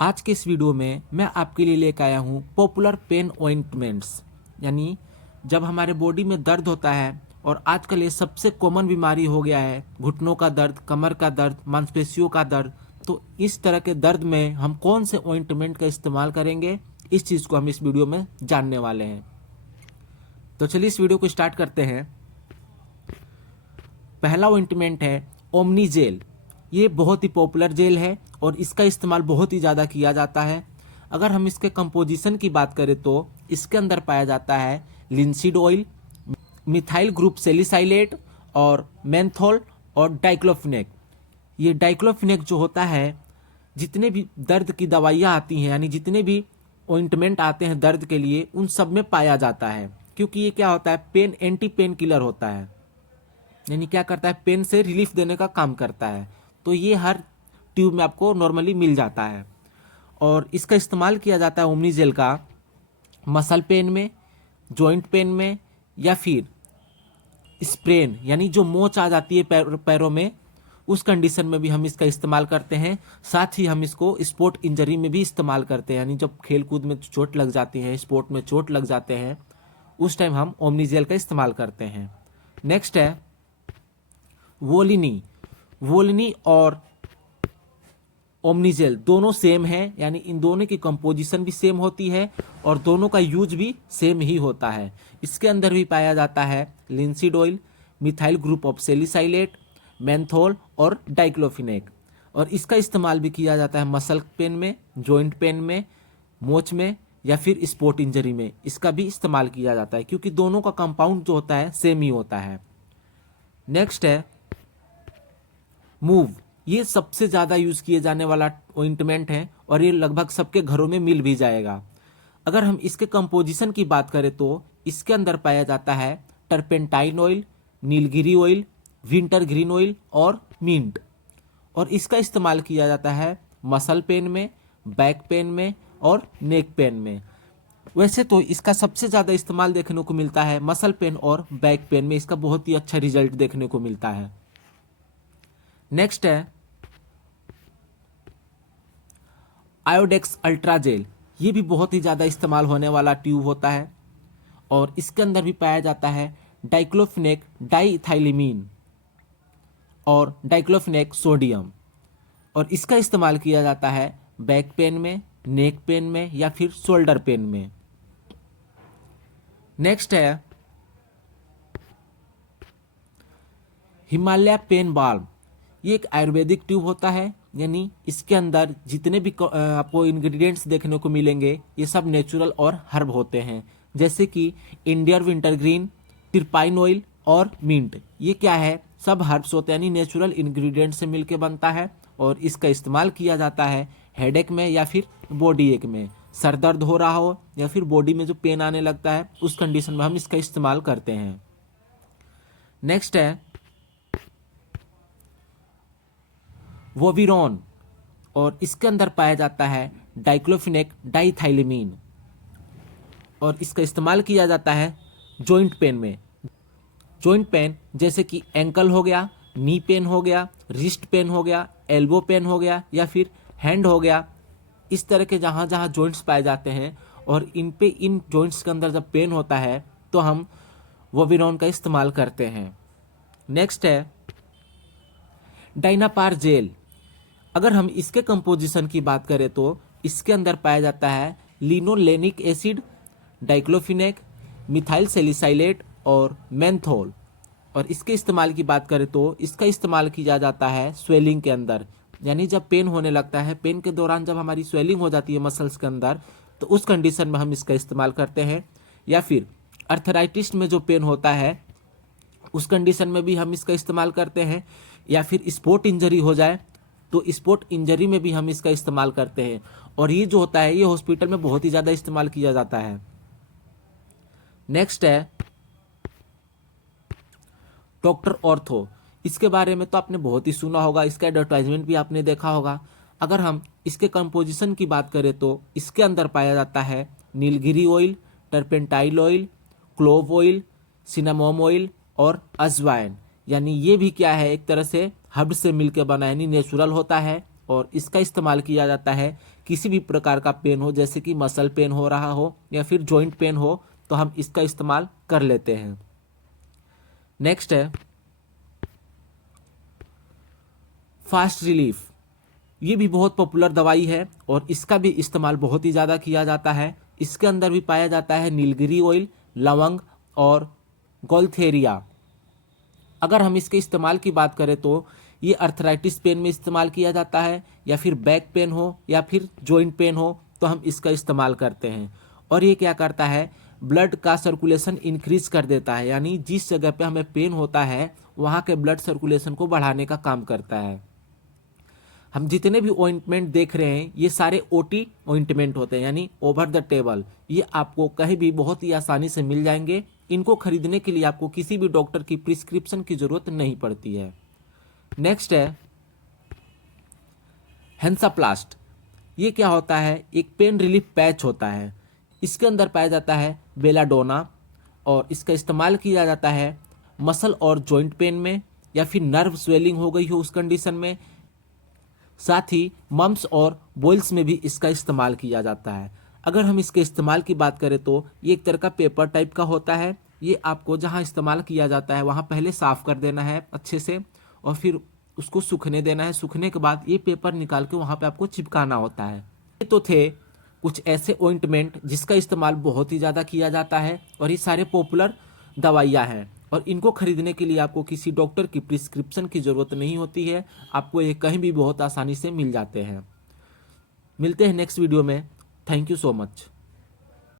आज के इस वीडियो में मैं आपके लिए लेकर आया हूँ पॉपुलर पेन ऑइंटमेंट्स। यानी जब हमारे बॉडी में दर्द होता है और आजकल ये सबसे कॉमन बीमारी हो गया है, घुटनों का दर्द, कमर का दर्द, मांसपेशियों का दर्द, तो इस तरह के दर्द में हम कौन से ऑइंटमेंट का इस्तेमाल करेंगे, इस चीज़ को हम इस वीडियो में जानने वाले हैं। तो चलिए इस वीडियो को स्टार्ट करते हैं। पहला ऑइंटमेंट है ओमनी जेल। ये बहुत ही पॉपुलर जेल है और इसका इस्तेमाल बहुत ही ज़्यादा किया जाता है। अगर हम इसके कंपोजिशन की बात करें तो इसके अंदर पाया जाता है linseed oil, methyl group salicylate और मेंथोल और डाइक्लोफिनेक। ये डाइक्लोफिनेक जो होता है, जितने भी दर्द की दवाइयाँ आती हैं, यानी जितने भी ऑइंटमेंट आते हैं दर्द के लिए, उन सब में पाया जाता है। क्योंकि ये क्या होता है, एंटी पेन किलर होता है, यानी क्या करता है, पेन से रिलीफ देने का काम करता है। तो ये हर ट्यूब में आपको नॉर्मली मिल जाता है और इसका इस्तेमाल किया जाता है ओमनी जेल का मसल पेन में, जॉइंट पेन में, या फिर स्प्रेन, यानी जो मोच आ जाती है पैरों में, उस कंडीशन में भी हम इसका इस्तेमाल करते हैं। साथ ही हम इसको स्पोर्ट इंजरी में भी इस्तेमाल करते हैं, यानी जब खेल कूद में चोट लग जाती है, स्पोर्ट में चोट लग जाते हैं, उस टाइम हम ओमनी जेल का इस्तेमाल करते हैं। नेक्स्ट है वोलिनी। वोलिनी और ओमनी जेल दोनों सेम है, यानी इन दोनों की कंपोजिशन भी सेम होती है और दोनों का यूज भी सेम ही होता है। इसके अंदर भी पाया जाता है linseed oil, methyl group of salicylate, menthol और डाइक्लोफिनेक। और इसका इस्तेमाल भी किया जाता है मसल पेन में, जॉइंट पेन में, मोच में, या फिर स्पोर्ट इंजरी में। इसका भी इस्तेमाल किया जाता है क्योंकि दोनों का कंपाउंड जो होता है सेम ही होता है। नेक्स्ट है मूव। ये सबसे ज़्यादा यूज़ किए जाने वाला ऑइंटमेंट है और ये लगभग सबके घरों में मिल भी जाएगा। अगर हम इसके कंपोजिशन की बात करें तो इसके अंदर पाया जाता है turpentine oil, Nilgiri oil, winter green oil और मिंट। और इसका इस्तेमाल किया जाता है मसल पेन में, बैक पेन में और नेक पेन में। वैसे तो इसका सबसे ज़्यादा इस्तेमाल देखने को मिलता है मसल पेन और बैक पेन में, इसका बहुत ही अच्छा रिजल्ट देखने को मिलता है। नेक्स्ट है आयोडेक्स अल्ट्रा जेल। ये भी बहुत ही ज़्यादा इस्तेमाल होने वाला ट्यूब होता है और इसके अंदर भी पाया जाता है डाइक्लोफिनेक डाइइथाइलिमीन और डाइक्लोफिनेक सोडियम। और इसका इस्तेमाल किया जाता है बैक पेन में, नेक पेन में या फिर शोल्डर पेन में। नेक्स्ट है हिमालय पेन बाल्म। ये एक आयुर्वेदिक ट्यूब होता है, यानी इसके अंदर जितने भी आपको इंग्रेडिएंट्स देखने को मिलेंगे ये सब नेचुरल और हर्ब होते हैं, जैसे कि इंडियन विंटर ग्रीन, टिरपाइन ऑयल और मिंट। ये क्या है, सब हर्ब्स होते हैं, यानी नेचुरल इंग्रेडिएंट से मिलके बनता है और इसका इस्तेमाल किया जाता है हेडेक में या फिर बॉडी एक में। सर दर्द हो रहा हो या फिर बॉडी में जो पेन आने लगता है, उस कंडीशन में हम इसका इस्तेमाल करते हैं। नेक्स्ट है वोविरोन और इसके अंदर पाया जाता है डाइक्लोफिनेक डाइथाइलिमीन और इसका इस्तेमाल किया जाता है जॉइंट पेन में। जॉइंट पेन जैसे कि एंकल हो गया, नी पेन हो गया, रिस्ट पेन हो गया, एल्बो पेन हो गया या फिर हैंड हो गया, इस तरह के जहाँ जहाँ जॉइंट्स पाए जाते हैं और इन जॉइंट्स के अंदर जब पेन होता है तो हम वोविरोन का इस्तेमाल करते हैं। नेक्स्ट है डाइनापार जेल। अगर हम इसके कंपोजिशन की बात करें तो इसके अंदर पाया जाता है linolenic acid, diclofenac, methyl salicylate और मेंथोल। और इसके इस्तेमाल की बात करें तो इसका इस्तेमाल किया जाता है स्वेलिंग के अंदर, यानी जब पेन होने लगता है, पेन के दौरान जब हमारी स्वेलिंग हो जाती है मसल्स के अंदर, तो उस कंडीशन में हम इसका इस्तेमाल करते हैं। या फिर अर्थराइटिस में जो पेन होता है उस कंडीशन में भी हम इसका इस्तेमाल करते हैं। या फिर स्पोर्ट इंजरी हो जाए तो स्पोर्ट इंजरी में भी हम इसका इस्तेमाल करते हैं। और ये जो होता है ये हॉस्पिटल में बहुत ही ज़्यादा इस्तेमाल किया जाता है। नेक्स्ट है डॉक्टर ऑर्थो। इसके बारे में तो आपने बहुत ही सुना होगा, इसका एडवर्टाइजमेंट भी आपने देखा होगा। अगर हम इसके कंपोजिशन की बात करें तो इसके अंदर पाया जाता है नीलगिरी oil, turpentine oil, clove oil, cinnamon oil और अजवाइन। यानी ये भी क्या है, एक तरह से हर्ब से मिलकर बना है, यानी नेचुरल होता है और इसका इस्तेमाल किया जाता है किसी भी प्रकार का पेन हो, जैसे कि मसल पेन हो रहा हो या फिर जॉइंट पेन हो, तो हम इसका इस्तेमाल कर लेते हैं। नेक्स्ट है फास्ट रिलीफ। ये भी बहुत पॉपुलर दवाई है और इसका भी इस्तेमाल बहुत ही ज़्यादा किया जाता है। इसके अंदर भी पाया जाता है नीलगिरी ऑयल, लवंग और गोल्थेरिया। अगर हम इसके इस्तेमाल की बात करें तो ये अर्थराइटिस पेन में इस्तेमाल किया जाता है, या फिर बैक पेन हो या फिर जॉइंट पेन हो तो हम इसका इस्तेमाल करते हैं। और ये क्या करता है, ब्लड का सर्कुलेशन इंक्रीज कर देता है, यानी जिस जगह पे हमें पेन होता है वहाँ के ब्लड सर्कुलेशन को बढ़ाने का काम करता है। हम जितने भी ऑइंटमेंट देख रहे हैं ये सारे ओटी ऑइंटमेंट होते हैं, यानी ओवर द टेबल। ये आपको कहीं भी बहुत ही आसानी से मिल जाएंगे। इनको खरीदने के लिए आपको किसी भी डॉक्टर की प्रिस्क्रिप्शन की जरूरत नहीं पड़ती है। नेक्स्ट है हेंसाप्लास्ट। ये क्या होता है, एक पेन रिलीफ पैच होता है। इसके अंदर पाया जाता है बेलाडोना और इसका इस्तेमाल किया जाता है मसल और जॉइंट पेन में, या फिर नर्व स्वेलिंग हो गई हो उस कंडीशन में। साथ ही मम्स और बॉइल्स में भी इसका इस्तेमाल किया जाता है। अगर हम इसके इस्तेमाल की बात करें तो ये एक तरह का पेपर टाइप का होता है। ये आपको जहाँ इस्तेमाल किया जाता है वहाँ पहले साफ कर देना है अच्छे से और फिर उसको सूखने देना है। सूखने के बाद ये पेपर निकाल के वहाँ पे आपको चिपकाना होता है। ये तो थे कुछ ऐसे ऑइंटमेंट जिसका इस्तेमाल बहुत ही ज़्यादा किया जाता है और ये सारे पॉपुलर दवाइयाँ हैं और इनको खरीदने के लिए आपको किसी डॉक्टर की प्रिस्क्रिप्शन की ज़रूरत नहीं होती है। आपको ये कहीं भी बहुत आसानी से मिल जाते हैं। मिलते हैं नेक्स्ट वीडियो में। Thank you so much.